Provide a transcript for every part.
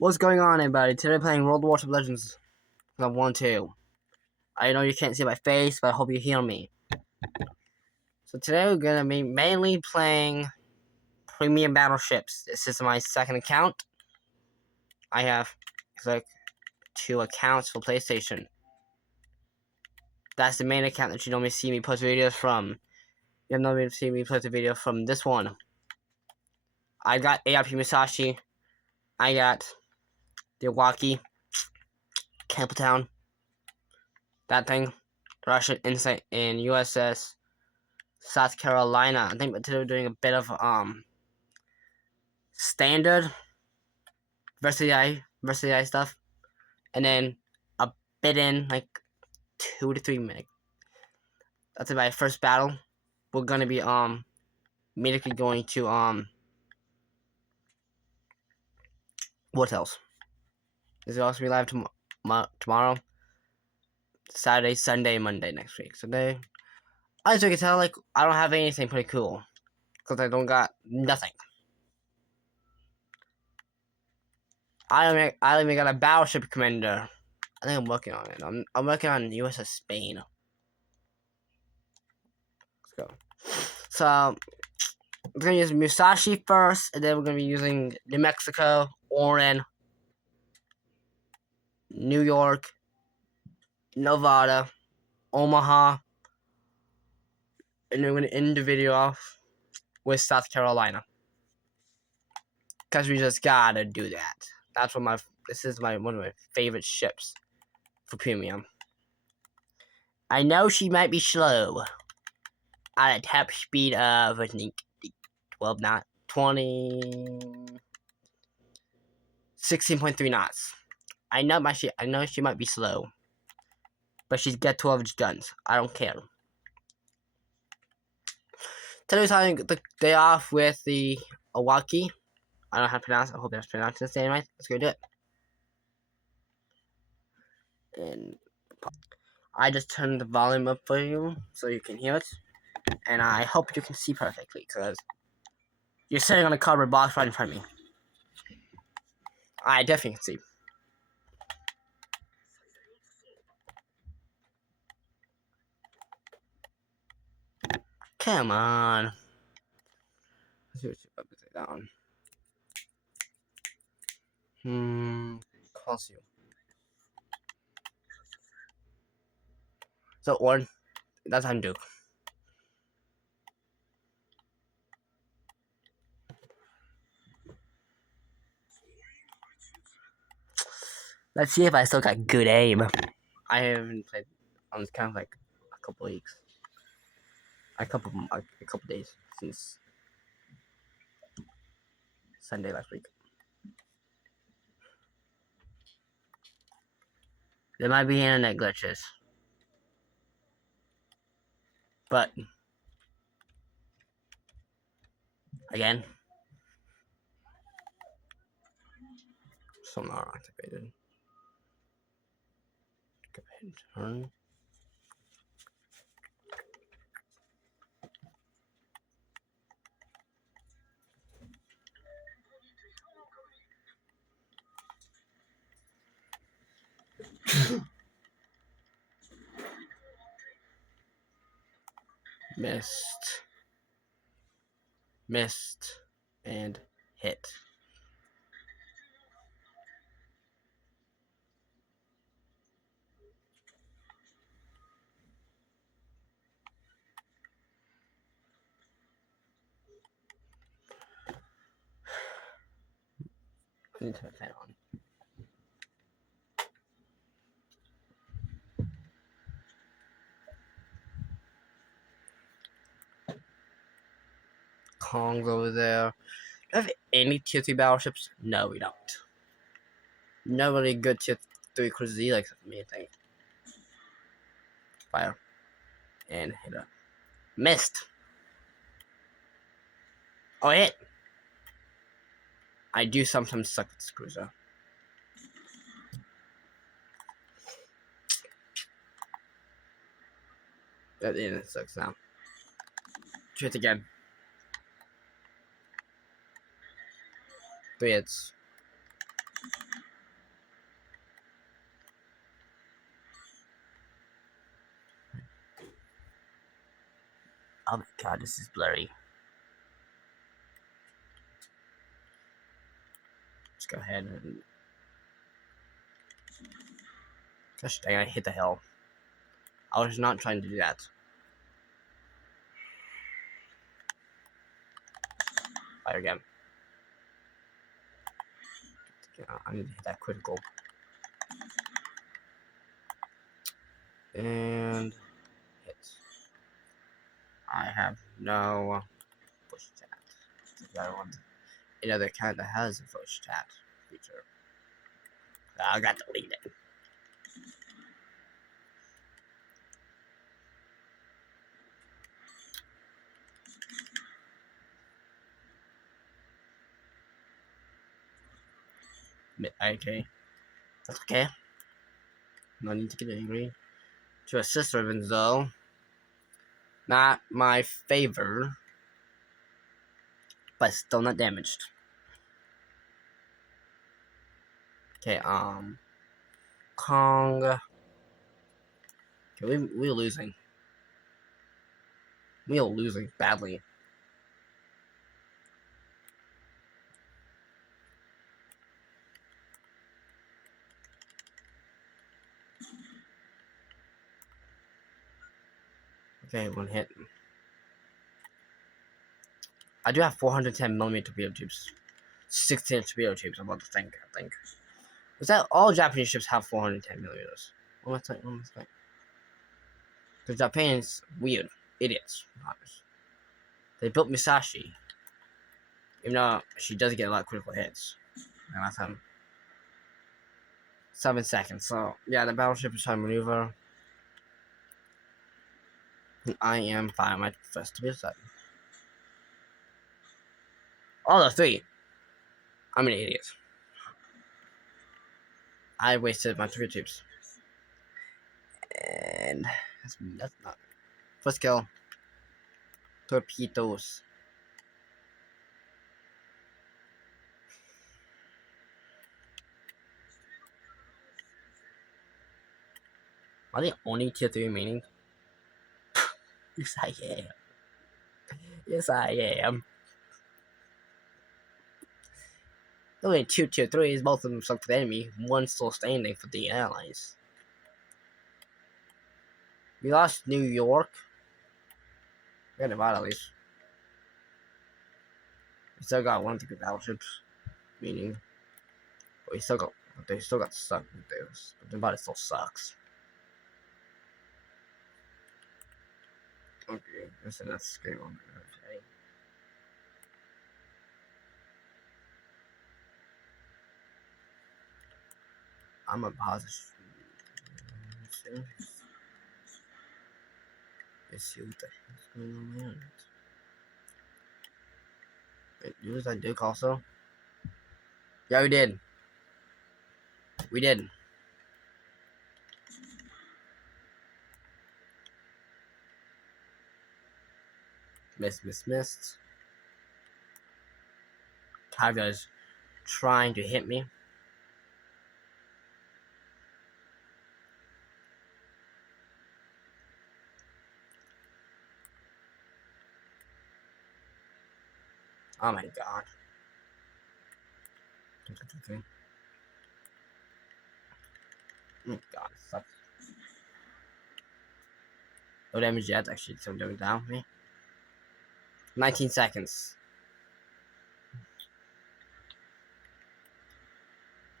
What's going on, everybody? Today we're playing World Warships Legends Club 1-2. I know you can't see my face, but I hope you hear me. So today we're gonna be mainly playing premium battleships. This is my second account. I have like 2 accounts for PlayStation. That's the main account that you normally see me post videos from. You normally see me post a video from this one. I got ARP Musashi. I got the Iwaki, Campbelltown, that thing, Russian Insight, and USS South Carolina. I think today we're doing a bit of standard versus the eye stuff, and then a bit in like 2 to 3 minutes. That's my first battle. We're gonna be immediately going to what else? This will also be live tomorrow, Saturday, Sunday, Monday next week. So as you can tell, like I don't have anything pretty cool because I don't got nothing. I don't even got a battleship commander. I think I'm working on it. I'm working on USS Spain. Let's go. So we're gonna use Musashi first, and then we're gonna be using New Mexico, Oren, New York, Nevada, Omaha, and then we're gonna end the video off with South Carolina. Cause we just gotta do that. That's what this is one of my favorite ships for premium. I know she might be slow at a top speed of I think 12 knots, 16.3 knots. I know she might be slow, but she's got 12-inch guns. I don't care. Today we're starting the day off with the Iwaki. I don't know how to pronounce it. I hope that's pronounced the same right. Let's go do it. And I just turned the volume up for you so you can hear it. And I hope you can see perfectly because you're sitting on a cardboard box right in front of me. I definitely can see. Come on. Let's see what you're about to say down. Calls you. So, Oren, that's how I'm doing. Let's see if I still got good aim. I haven't played on this kind of like a couple weeks. A couple days since Sunday last week. There might be internet glitches. But again, sonar activated. Go ahead and turn. Missed, and hit. I need to turn the fan on. Kong's over there. Do you have any tier 3 battleships? No, we don't. No really good tier 3 cruisers like me, I think. Fire. And hit her. Missed. Oh, hit. I do sometimes suck at this cruiser. That it sucks now. Try it again. 3 hits. Oh my god, this is blurry. Let's go ahead and... Gosh dang, I hit the hill. I was not trying to do that. Fire again. I need to hit that critical. And... hit. I have no... push chat. The other one. Another account that has a voice chat feature. I got to delete it. Okay. That's okay. No need to get angry. To assist ribbons though. Not my favor. But still not damaged. Okay, Kong. Okay, we're losing. We are losing badly. Okay, one hit. I do have 410mm torpedo tubes. 16 torpedo tubes, I'm about to think, I think. Is that all Japanese ships have 410 millimeters? One more time. Because Japan's weird. Idiots. They built Musashi. Even though she does get a lot of critical hits. And that's 7 seconds. So, yeah, the battleship is trying to maneuver. I am firing my first torpedo set. All the 3. I'm an idiot. I wasted my torpedo tubes. And that's not. First kill. Torpedoes. Are they only tier 3 remaining? Yes, I am. Yes, I am. Only 2 tier 3s, both of them sunk for the enemy. One still standing for the allies. We lost New York. We got Nevada at least. We still got one of the good battleships. Meaning. But we still got. They still got stuck with theirs. But Nevada still sucks. Okay, listen, that's game on. Okay. I'm a positive. Let's see what the heck's going on there. Wait, was that Duke also? Yeah, we did. We did. Missed. Tiger's trying to hit me. Oh my god. Oh my god, it sucks. No damage yet, actually, so going down me. 19 seconds.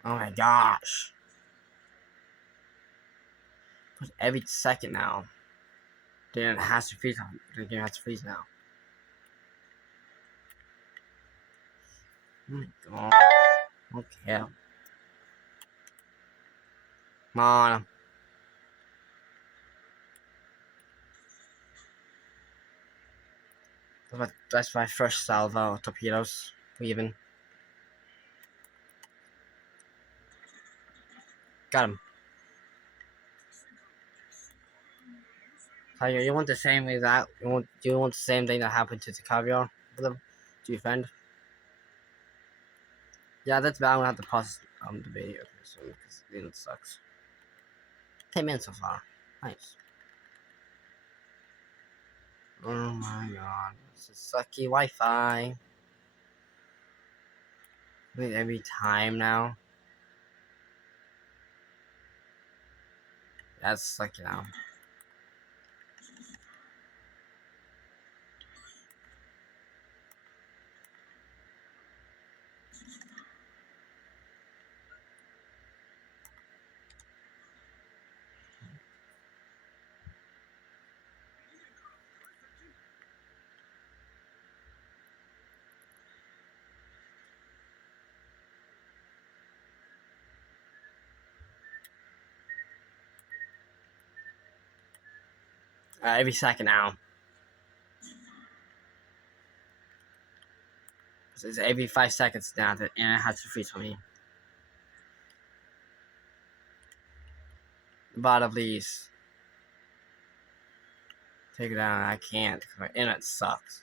Oh my gosh. Every second now. Then it has to freeze. The game has to freeze now. Oh my god. Okay. Come on. That's my first salvo of torpedoes. Even. Got him. Tiger, you want the same way that you want the same thing that happened to the caviar with them to your friend? Yeah, that's bad. I'm gonna have to pause the video soon because it sucks. 10 minutes so far. Nice. Oh my god. This is sucky Wi-Fi. Wait, every time now? That's sucky now. Every second now. It's every 5 seconds now that internet has to freeze for me. Bottom, please. Take it down. I can't. My internet sucks.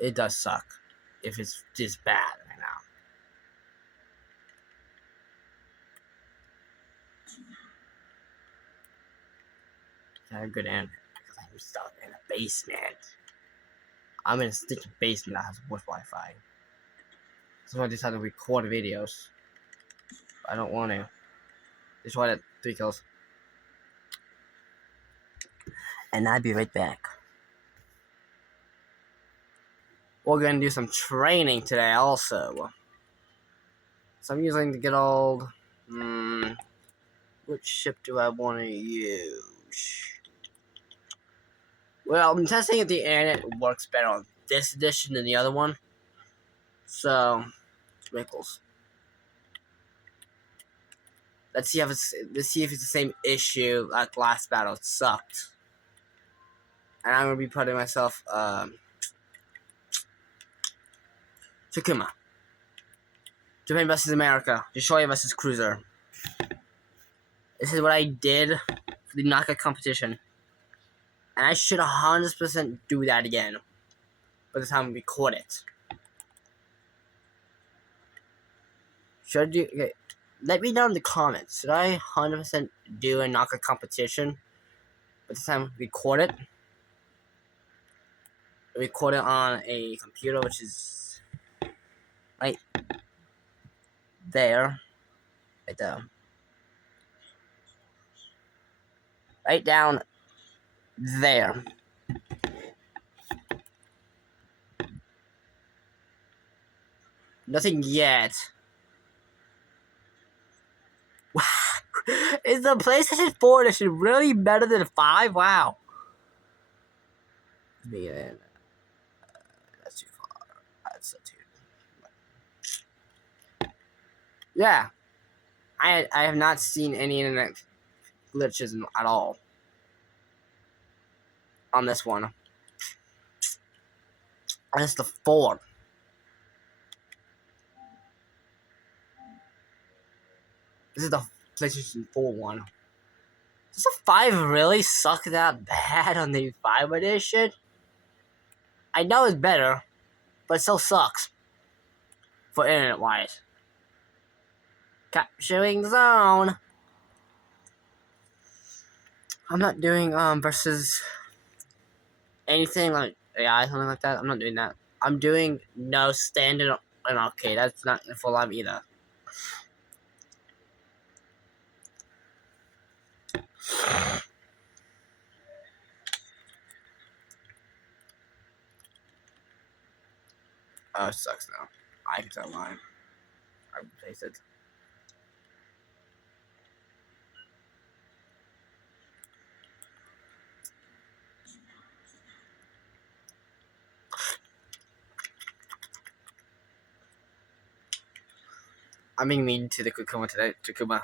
It does suck. If it's this bad right now. I have good internet because I'm stuck in a basement. I'm in a sticky basement that has worse Wi-Fi. So I decided to record videos. I don't want to. Just wanted 3 kills. And I'll be right back. We're gonna do some training today also. So I'm using the good old... which ship do I want to use? Well, I'm testing if the internet works better on this edition than the other one. So, Rickles. Let's see if it's the same issue like last battle. It sucked. And I'm gonna be putting myself Takuma. Japan versus America. Destroyer versus Cruiser. This is what I did for the knockout competition. And I should 100% do that again by the time we record it. Should I do... Okay, let me know in the comments. Should I 100% do a knockout competition by the time we record it? Record it on a computer, which is right there. Right there. Right down there. Nothing yet. Wow. Is the PlayStation 4 edition really better than 5? Wow. Man, that's too far. That's too. Yeah. I have not seen any internet glitches at all on this one. And it's the 4. This is the PlayStation 4 one. Does the 5 really suck that bad on the 5 edition? I know it's better, but it still sucks. For internet-wise. Capturing the zone. I'm not doing versus anything like AI, something like that. I'm not doing that. I'm doing no standard and arcade. That's not full live either. Oh, it sucks now. I can tell mine. I replaced it. I'm being mean to the Takuma today. Takuma.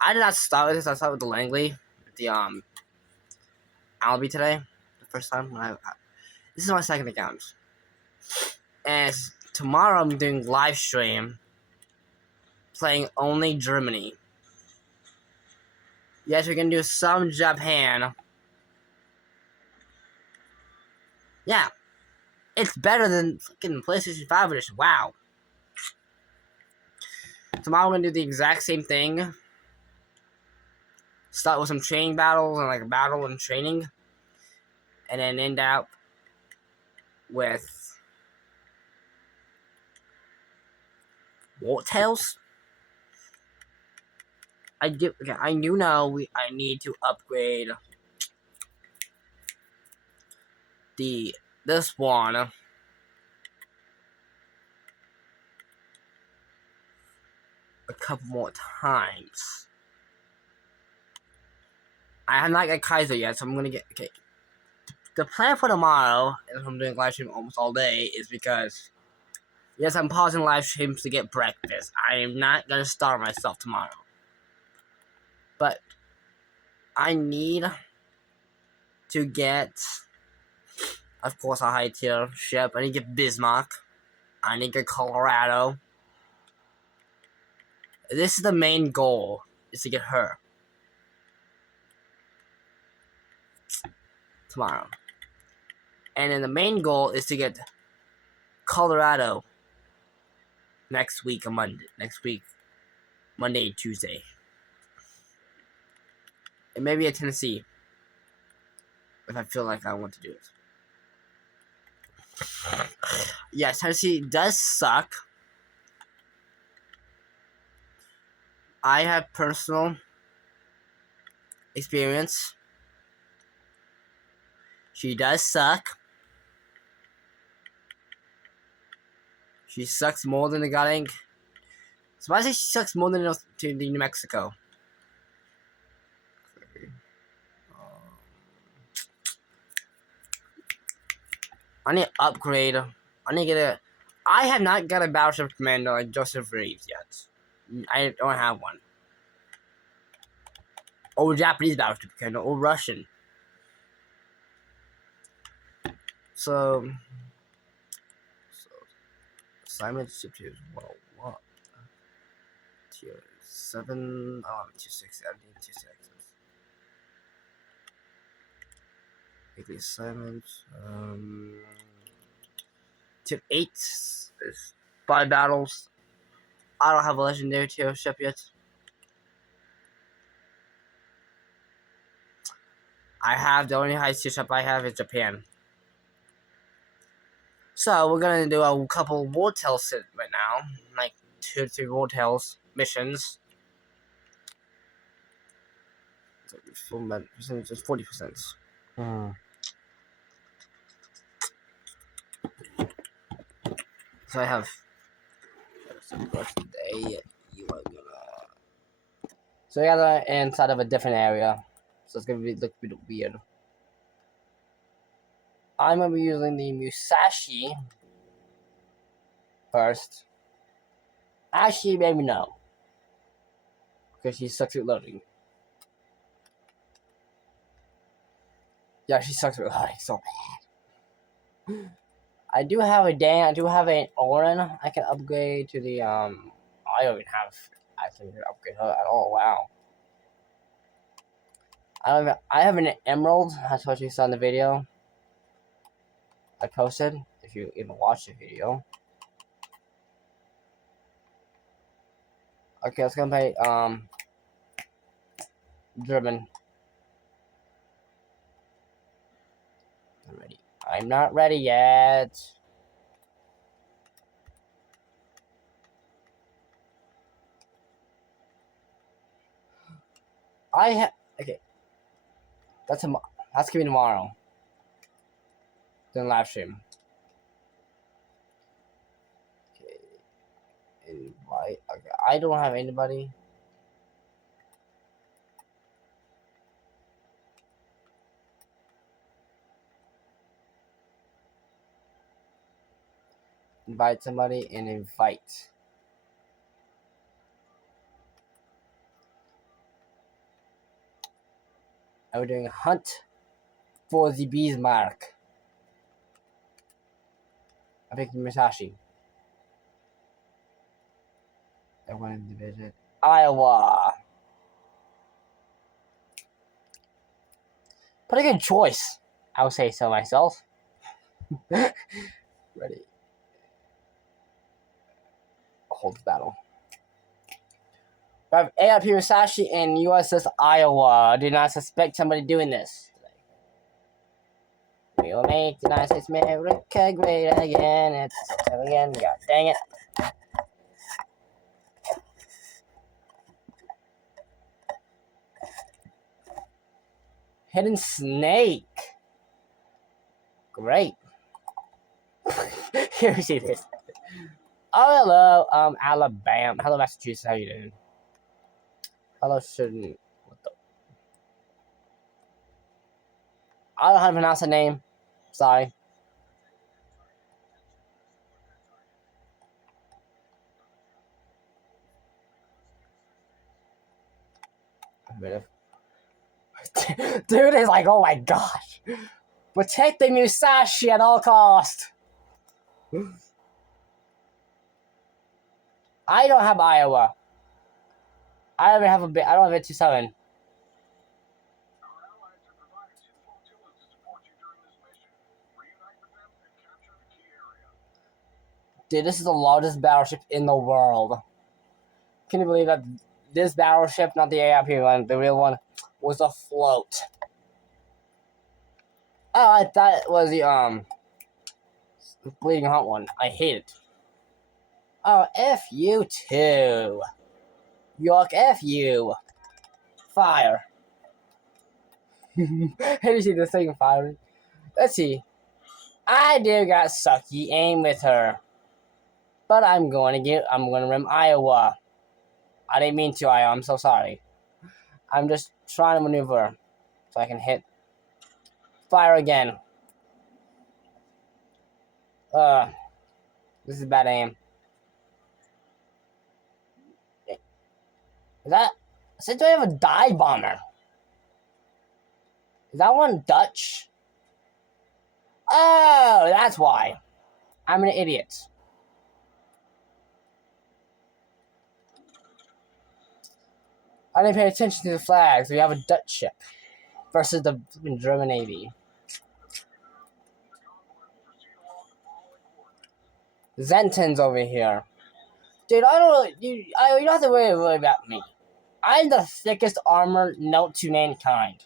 I did not start with this. I started with the Langley, the Albi today. The first time when this is my second account. And tomorrow I'm doing live stream playing only Germany. Yes, we can do some Japan. Yeah. It's better than fucking PlayStation 5 edition. Wow. Tomorrow we're gonna do the exact same thing. start with some training battles and like a battle and training, and then end up with Wartails. I do know I need to upgrade this one a couple more times. I have not got Kaiser yet, so I'm gonna get the plan for tomorrow, and I'm doing live stream almost all day, is because yes, I'm pausing live streams to get breakfast. I am not gonna starve myself tomorrow, but I need to get, of course, a high tier ship. I need to get Bismarck. I need to get Colorado. This is the main goal, is to get her tomorrow. And then the main goal is to get Colorado next week on Monday. Monday and Tuesday. And maybe a Tennessee, if I feel like I want to do it. Yes, Tennessee does suck. I have personal experience. She does suck. She sucks more than the goddamn. So I say she sucks more than the New Mexico. I need to upgrade. I need to get a. I have not got a battleship commander like Joseph Reeves yet. I don't have one. Or Japanese battleship commander, or Russian. So assignment ship tier 101. Tier 7. Oh, tier 6. I need tier 6. Weekly assignment. Tier 8 is 5 battles. I don't have a legendary tier ship yet. I have the only high tier ship I have is Japan. So we're gonna do a couple Wartails right now, like 2 to 3 Wartails missions. Full percentage is 40%. So I have. You are gonna. So we got inside of a different area, so it's gonna look a bit weird. I'm gonna be using the Musashi first. Actually, maybe no, because she sucks at loading. Yeah, she sucks at loading so bad. I do have an Orin I can upgrade to the I don't even have actually upgrade her at all. Wow. I have an Emerald. That's what you saw in the video I posted. If you even watched the video. Okay, let's go play German. I'm ready. I'm not ready yet. Okay. That's gonna be tomorrow. Then live stream. Okay. Invite. Okay. I don't have anybody. Invite somebody and invite. And we're doing a hunt for the Bismarck. I picked Musashi. I wanted to visit Iowa. Pretty good choice. I would say so myself. Ready. Hold the battle. We have AIP Musashi in USS Iowa. I do not suspect somebody doing this. We will make the United States America great again. It's again. God dang it. Hidden Snake. Great. Here we see this. Oh, hello, Alabama. Hello, Massachusetts. How you doing? Hello, shouldn't. What the? I don't know how to pronounce the name. Sorry. Dude is like, oh my gosh. Protect the Musashi at all cost. I don't have Iowa. I don't have I don't have a 27. Dude, this is the largest battleship in the world. Can you believe that this battleship, not the AIP one, the real one, was afloat? Oh, I thought it was the Bleeding Heart one. I hate it. Oh, F you too. York, F you. Fire. Have you seen this thing firing? Let's see. I do got sucky aim with her. But I'm gonna rim Iowa. I didn't mean to, Iowa. I'm so sorry. I'm just trying to maneuver so I can hit. Fire again. This is bad aim. Is that? Since we have a dive bomber. Is that one Dutch? Oh, that's why. I'm an idiot. I didn't pay attention to the flags. We have a Dutch ship versus the German Navy. Zenton's over here. Dude, I don't really... you don't have to worry about me. I'm the thickest armor known to mankind.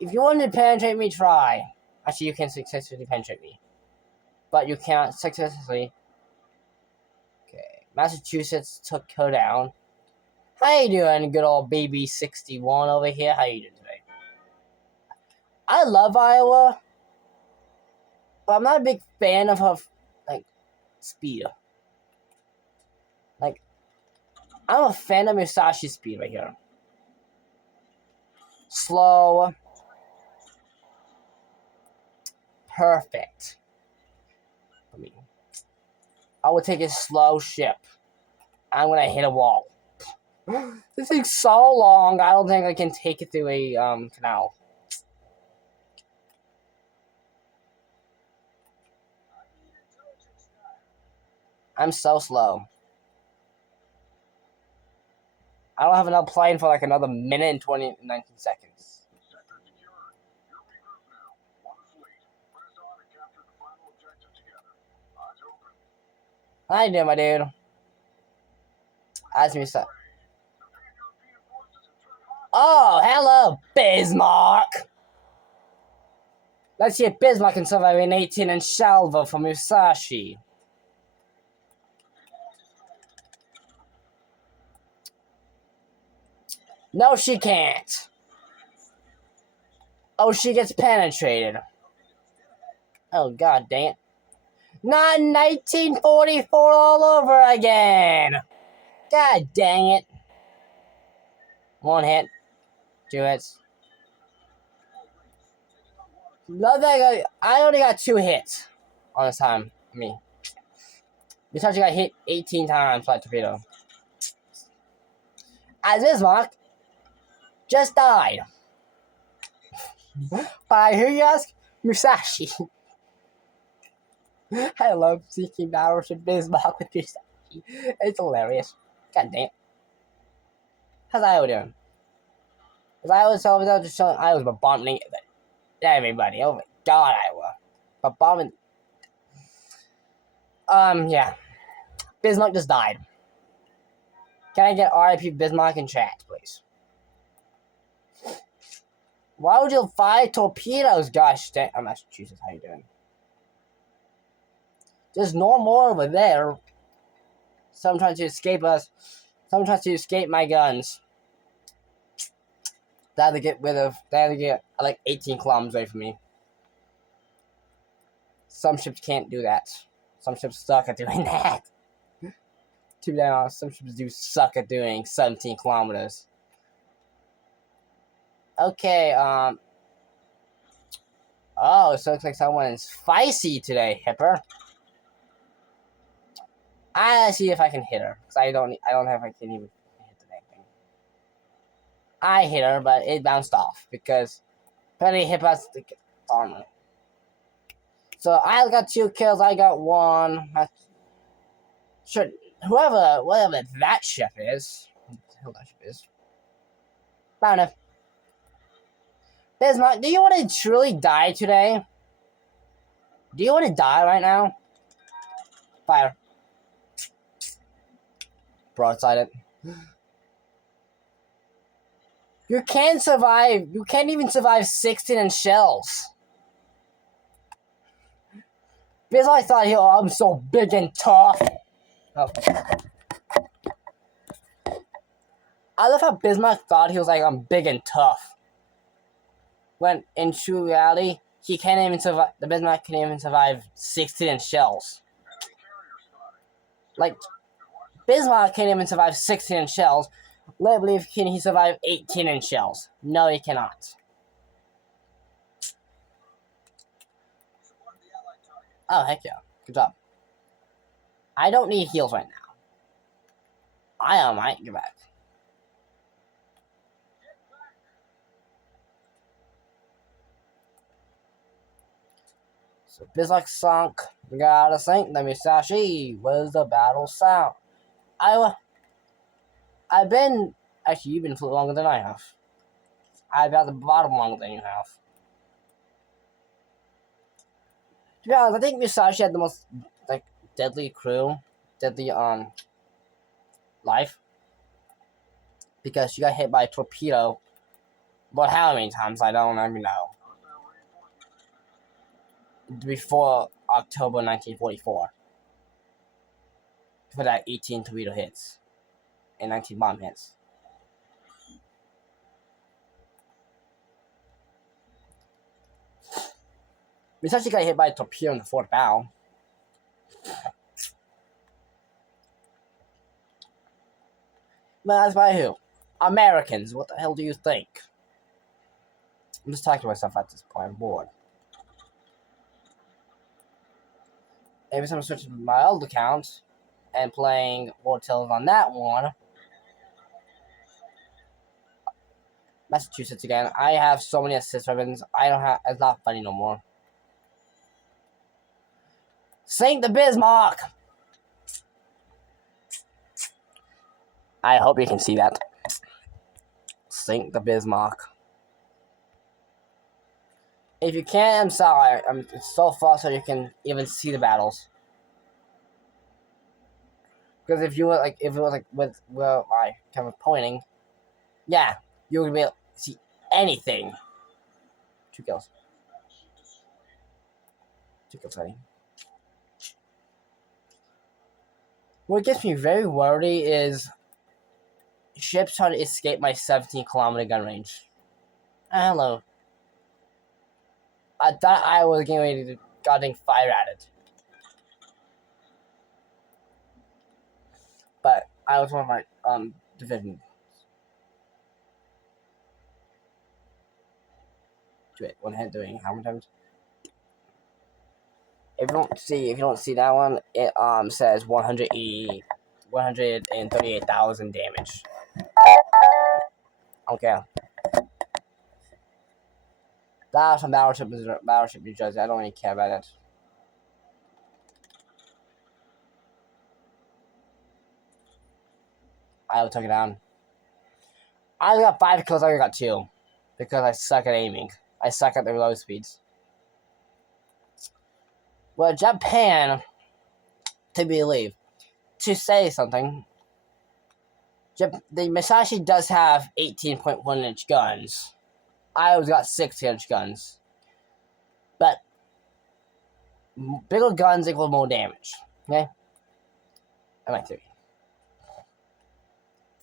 If you want to penetrate me, try. Actually, you can successfully penetrate me. But you cannot successfully... Okay. Massachusetts took her down. How you doing, good old baby 61 over here? How you doing today? I love Iowa. But I'm not a big fan of her, like, speed. Like, I'm a fan of Musashi's speed right here. Slow. Perfect. I would take a slow ship. I'm gonna hit a wall. This thing's so long, I don't think I can take it through a canal. I'm so slow. I don't have enough plane for like another minute and 19 seconds. How you doing, my dude? Ask me so. Oh, hello, Bismarck. Let's see if Bismarck can survive an 18-inch salvo from Musashi. No, she can't. Oh, she gets penetrated. Oh, god dang it. Not 1944 all over again. God dang it. One hit. 2 hits. I only got 2 hits on this time. Me. Besides, got hit 18 times by torpedo. As Bismarck just died. By who you ask? Musashi. I love seeking battleship Bismarck with Musashi. It's hilarious. God damn. How's Iowa doing? Because Iowa's just showing Iowa's bombing everybody. Oh my god, Iowa. But bombing. Yeah. Bismarck just died. Can I get RIP Bismarck in chat, please? Why would you fire torpedoes? Gosh, I'm Massachusetts. How you doing? There's no more over there. Someone trying to escape us. Someone tries to escape my guns. They had to get rid of. They had to get like 18 kilometers away from me. Some ships can't do that. Some ships suck at doing that. To be honest, some ships do suck at doing 17 kilometers. Okay, oh, so it looks like someone is feisty today, Hipper. I see if I can hit her, because I don't know if I can even hit the dang thing. I hit her, but it bounced off, because apparently Hipper has the armor. So I got 2 kills, I got 1. Sure, whatever that ship is. Who that ship is. I don't know. Bismarck, do you want to truly die today? Do you want to die right now? Fire. Broadside it. You can't survive. You can't even survive 16 shells. Bismarck thought, oh, I'm so big and tough. Oh. I love how Bismarck thought he was like, I'm big and tough. When in true reality, he can't even survive. The Bismarck can't even survive 16 shells. Like, Bismarck can't even survive 16 shells. Let me believe can he survive 18 shells? No, he cannot. Oh, heck yeah. Good job. I don't need heals right now. I might get back. So Bismarck sunk. We gotta sink the Musashi. Where's the battle sound? I've been... Actually, you've been floating longer than I have. I've got the bottom longer than you have. To be honest, I think Musashi had the most, like, deadly crew. Deadly, life. Because she got hit by a torpedo. But how many times? I don't even know. Before October 1944. For that 18 torpedo hits. And 19 bomb hits. Musashi got hit by a torpedo in the 4th bow. But that's by who? Americans. What the hell do you think? I'm just talking to myself at this point. I'm bored. Every time I'm switching to my old account and playing War Tales on that one. Massachusetts again. I have so many assist weapons. I don't have. It's not funny no more. Sink the Bismarck! I hope you can see that. Sink the Bismarck. If you can't, I'm sorry. It's so far so you can even see the battles. Because if it was like with my camera pointing, yeah, you would be able to see anything. 2 kills. 2 kills, honey. What gets me very worried is ships trying to escape my 17-kilometer gun range. Hello. I thought I was getting ready to goddamn fire at it. But I was one of my division. Wait, one hit doing how many times? If you don't see that one, it says 138,000 damage. Okay. That's from Battleship New Jersey. I don't really care about it. I will take it down. I only got 5 kills, I only got 2. Because I suck at aiming. I suck at the reload speeds. Well, Japan, to believe, to say something, The Musashi does have 18.1-inch guns. Iowa's got 6-inch guns. But bigger guns equal more damage. Okay? I might theory.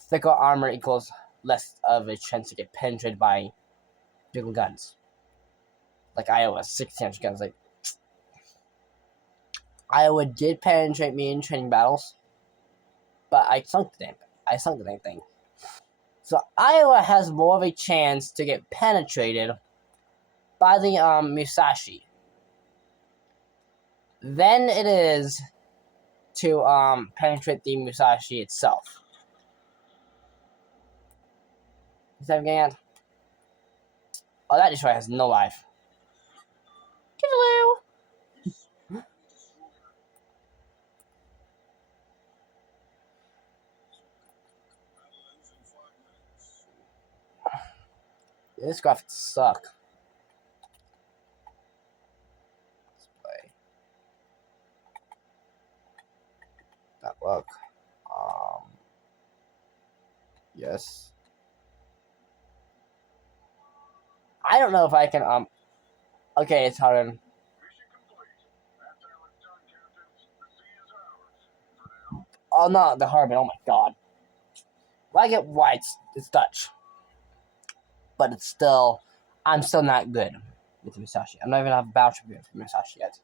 Thicker armor equals less of a chance to get penetrated by bigger guns. Like Iowa's 6-inch guns. Like Iowa did penetrate me in training battles, but I sunk the damn thing. So Iowa has more of a chance to get penetrated by the Musashi than it is to penetrate the Musashi itself. Is that getting at? Oh, that destroyer has no life. Hello. This graphics suck. Display. That look. Yes. I don't know if I can okay, it's hard. Oh no, the Harbin, oh my god. Well, I get why it's Dutch. But it's still I'm still not good with the Musashi. I'm not even have a battle tribute for Musashi yet.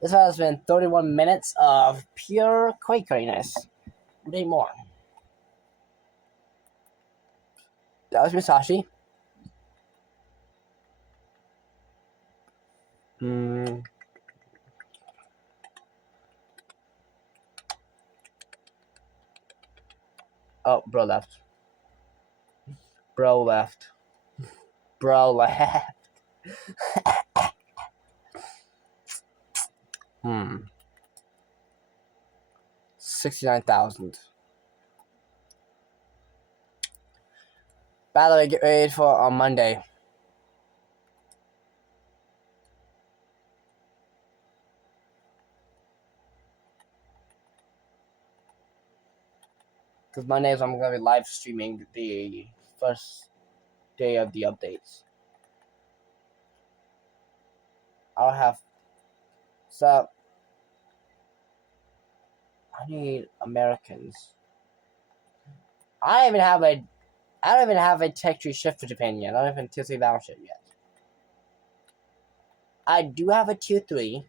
This has been 31 minutes of pure quakiness. Need more. That was Musashi. Oh, bro left. Bro left. Bro left. 69,000. By the way, get ready for on Monday. Because Mondays I'm going to be live streaming the first day of the updates. I'll have. So, I need Americans. I don't even have a tech tree shift for Japan yet. I don't have a tier 3 battleship yet. I do have a tier 3,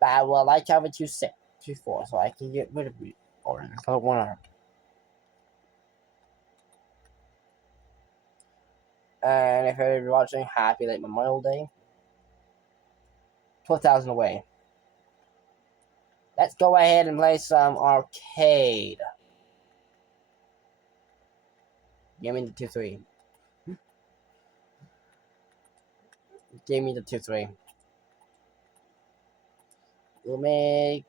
but I would like to have a tier 6, tier 4, so I can get rid of it. Or I don't want to. And if you're watching, happy late Memorial Day. 12,000 away. Let's go ahead and play some arcade. Give me the tier 3. Give me the tier 3. We'll make.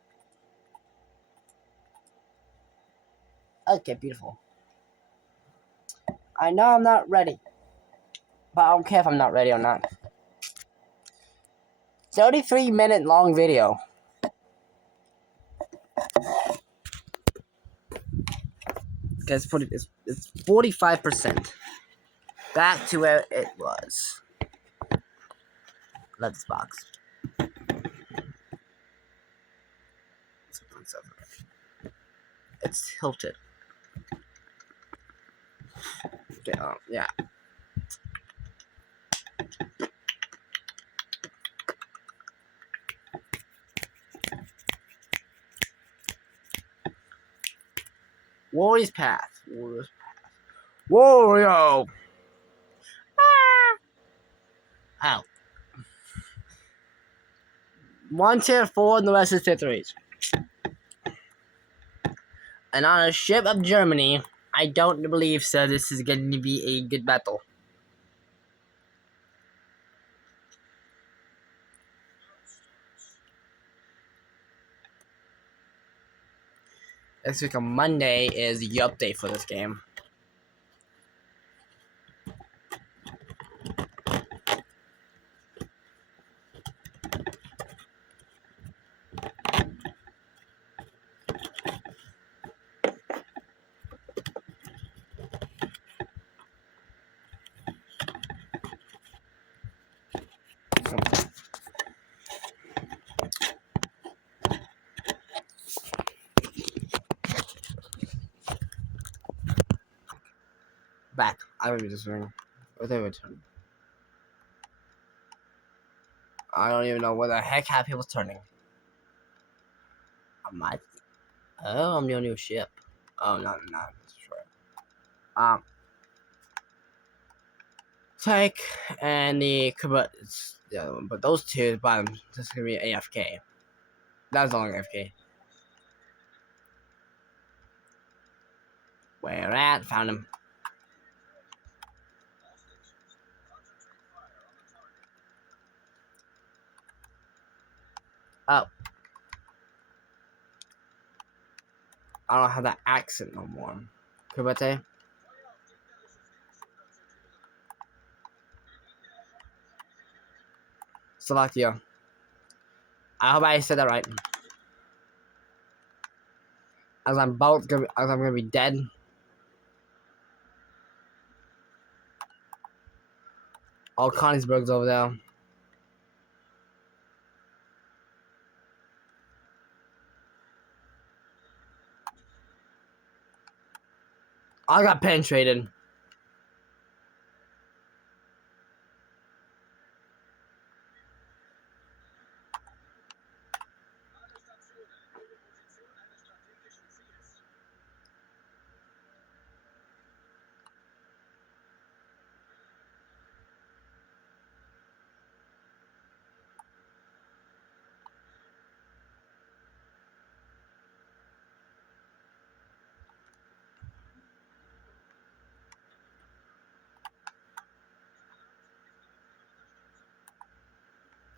Okay, beautiful. I know I'm not ready, but I don't care if I'm not ready or not. 33-minute long video. It's 45%. Back to where it was. Love this box. It's tilted. Okay, yeah. Warrior's Path. Wario! Ow. One tier 4 and the rest is tier 3s. And on a ship of Germany, I don't believe so. This is going to be a good battle. Next week on Monday is the update for this game. Back. I don't even just ring. What they return? I don't even know what the heck have people turning. I might. Oh, I'm your new ship. Oh, not destroy. Take and the the other one, but those two bottom this is gonna be AFK. That's only AFK. Where at? Found him. Oh, I don't have that accent no more. Kubate. Slovakia. I hope I said that right. As I'm gonna be dead. All Konigsberg's over there. I got penetrated.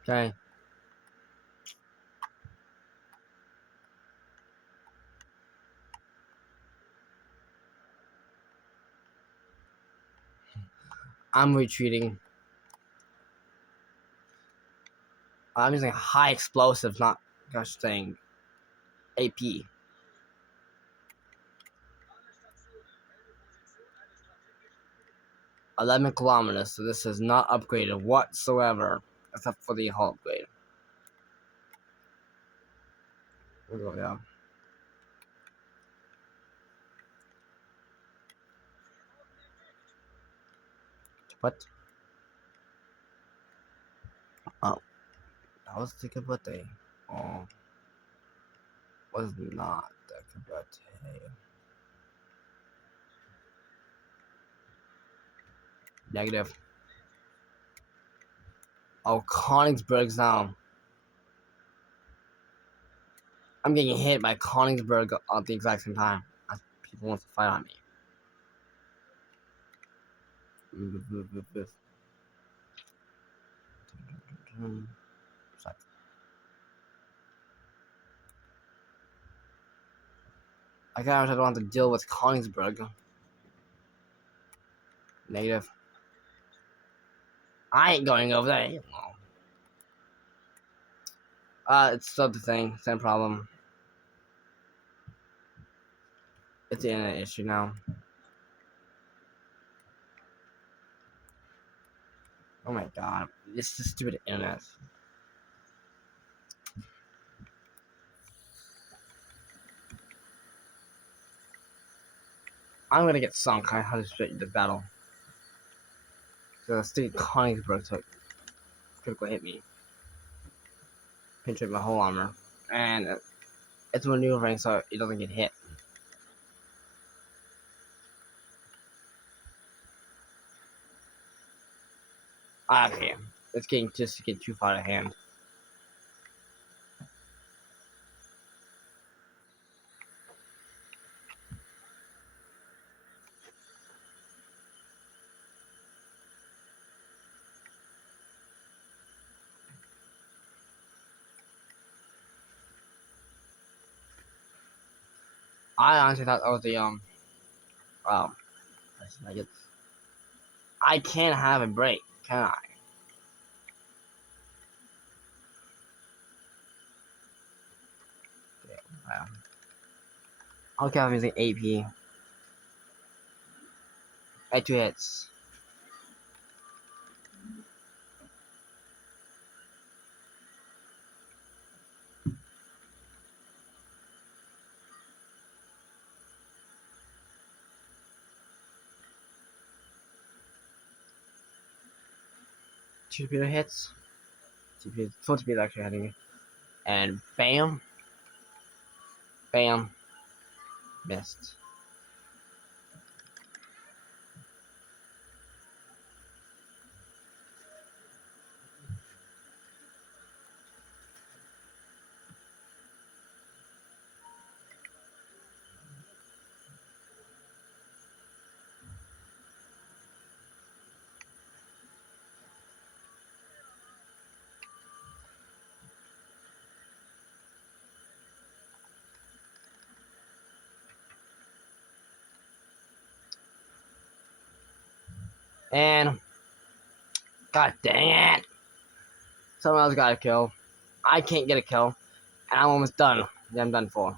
Okay. I'm retreating. I'm using high explosive, not gosh dang AP. 11 kilometers, so this is not upgraded whatsoever, except for the hull upgrade. We'll go down. What? Oh, that was the Kabate. Oh, was not the Kabate. Negative. Oh, Konigsberg's now. I'm getting hit by Konigsberg at the exact same time as people want to fight on me. I don't want to deal with Konigsberg. Negative. I ain't going over there. It's still the thing. Same problem. It's the internet issue now. Oh my god. This is stupid internet. I'm gonna get sunk. I had to straight the battle. The stupid Konigsberg took critical hit me. Penetrate my whole armor. And it's maneuvering so it doesn't get hit. Okay. It's getting just get too far out of hand. I honestly thought that was the oh, I can't have a break, can I? Okay, I'm using AP. At 2 hits. Two torpedo hits. Full torpedo actually hitting. And bam. Bam. Missed. And god dang it. Someone else got a kill. I can't get a kill. And I'm almost done. Yeah, I'm done for.